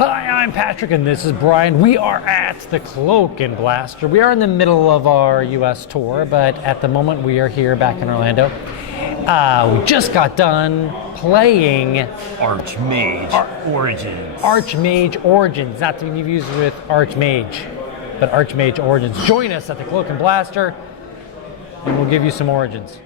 Hi, I'm Patrick, and this is Brian. We are at the Cloak and Blaster. We are in the middle of our U.S. tour, but at the moment we are here back in Orlando. We just got done playing ArchMage Origins. ArchMage Origins, not to be confused with ArchMage, but ArchMage Origins. Join us at the Cloak and Blaster, and we'll give you some Origins.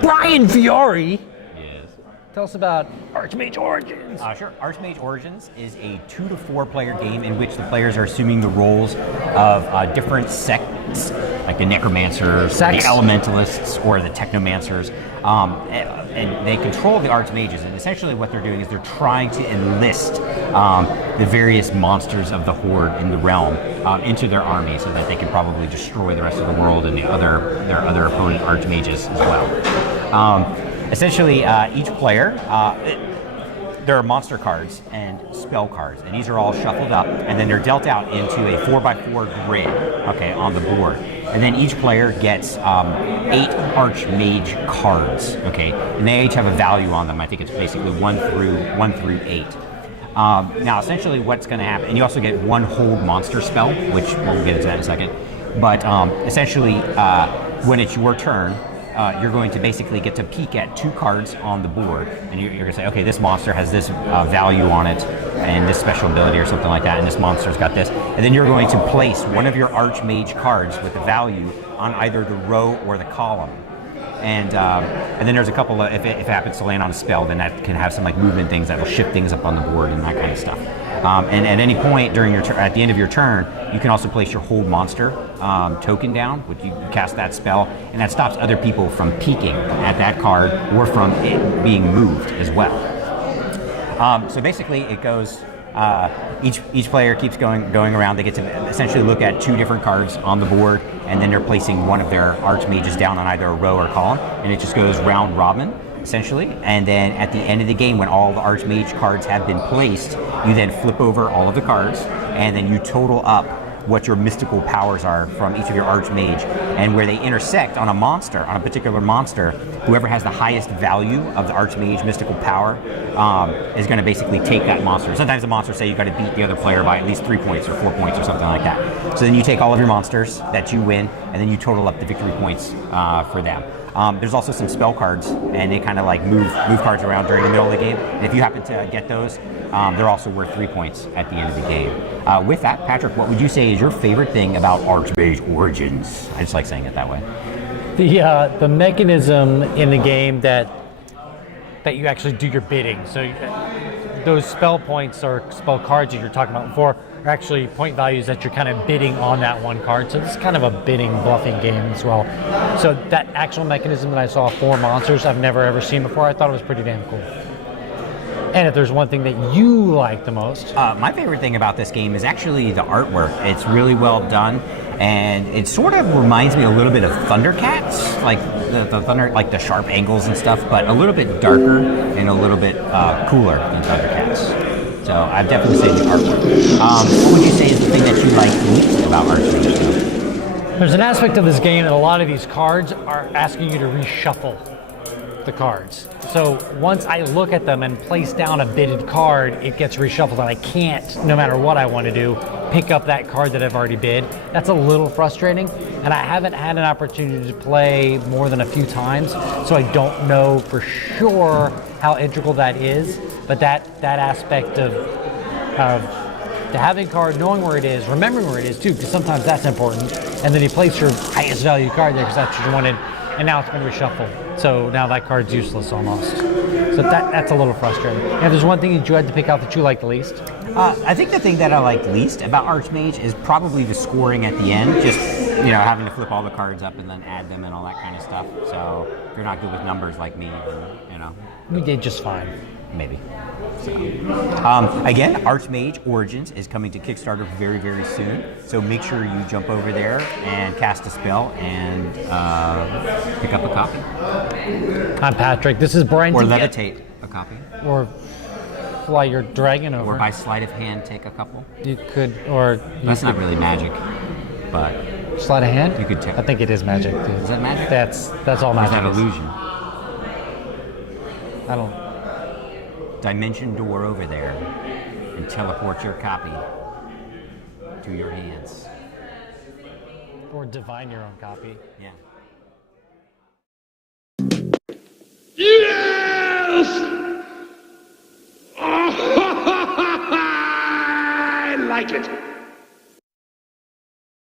Brian Fiore, Yes. tell us about ArchMage Origins. Sure. ArchMage Origins is a 2 to 4 player game in which the players are assuming the roles of different sects, like the Necromancers, the Elementalists, or the Technomancers, and they control the Archmages. And essentially, what they're doing is they're trying to enlist the various monsters of the Horde in the realm into their army, so that they can probably destroy the rest of the world and their other opponent Archmages as well. Essentially, each player, there are monster cards and spell cards, and these are all shuffled up, and then they're dealt out into a 4x4 grid, okay, on the board. And then each player gets 8 Archmage cards, okay, and they each have a value on them. I think it's basically 1 through 8. Now, essentially, what's going to happen, and you also get 1 hold monster spell, which we'll get into that in a second. But essentially, when it's your turn, you're going to basically get to peek at 2 cards on the board, and you're going to say, okay, this monster has this value on it, and this special ability or something like that, and this monster's got this. And then you're going to place one of your Archmage cards with the value on either the row or the column. And then there's a couple of, if it happens to land on a spell, then that can have some like movement things that will shift things up on the board and that kind of stuff. And at any point during your at the end of your turn, you can also place your hold monster token down, which you cast that spell, and that stops other people from peeking at that card or from it being moved as well. So basically, it goes. Each player keeps going around. They get to essentially look at 2 different cards on the board, and then they're placing one of their Archmages down on either a row or column, and it just goes round robin, essentially. And then at the end of the game, when all the Archmage cards have been placed, you then flip over all of the cards, and then you total up what your mystical powers are from each of your Archmage, and where they intersect on a monster, on a particular monster, whoever has the highest value of the Archmage mystical power is going to basically take that monster. Sometimes the monsters say you've got to beat the other player by at least 3 points or 4 points or something like that. So then you take all of your monsters that you win, and then you total up the victory points for them. There's also some spell cards, and they kind of like move cards around during the middle of the game. And if you happen to get those, they're also worth 3 points at the end of the game. With that, Patrick, what would you say is your favorite thing about ArchMage Origins? I just like saying it that way. The mechanism in the game that you actually do your bidding. So those spell points or spell cards that you're talking about before are actually point values that you're kind of bidding on that one card. So it's kind of a bidding, bluffing game as well. So that actual mechanism that I saw for monsters, I've never ever seen before. I thought it was pretty damn cool. And if there's one thing that you like the most? My favorite thing about this game is actually the artwork. It's really well done, and it sort of reminds me a little bit of Thundercats, like the thunder, like the sharp angles and stuff, but a little bit darker and a little bit cooler than Thundercats. So I'd definitely say the artwork. What would you say is the thing that you like least about ArchMage? There's an aspect of this game that a lot of these cards are asking you to reshuffle the cards. So once I look at them and place down a bidded card, it gets reshuffled, and I can't, no matter what I want to do, pick up that card that I've already bid. That's a little frustrating, and I haven't had an opportunity to play more than a few times, so I don't know for sure how integral that is. But that aspect of the having card, knowing where it is, remembering where it is too, because sometimes that's important, and then you place your highest value card there because that's what you wanted, and now it's been reshuffled. So now that card's useless almost. So that's a little frustrating. And if there's one thing you had to pick out that you like the least? I think the thing that I like least about ArchMage is probably the scoring at the end. Just, having to flip all the cards up and then add them and all that kind of stuff. So if you're not good with numbers like me, then, We did just fine. Maybe. So, again, ArchMage Origins is coming to Kickstarter very, very soon. So make sure you jump over there and cast a spell and pick up a copy. I'm Patrick. This is Brian. Or levitate a copy. Or while you're dragging over. Or by sleight of hand, take a couple. You could, or That's not really magic, but sleight of hand. you could take. I think it is magic. Dude. Is that magic? That's all Or is magic. that illusion? I don't. Dimension door over there, and teleport your copy to your hands. Or divine your own copy. Yeah.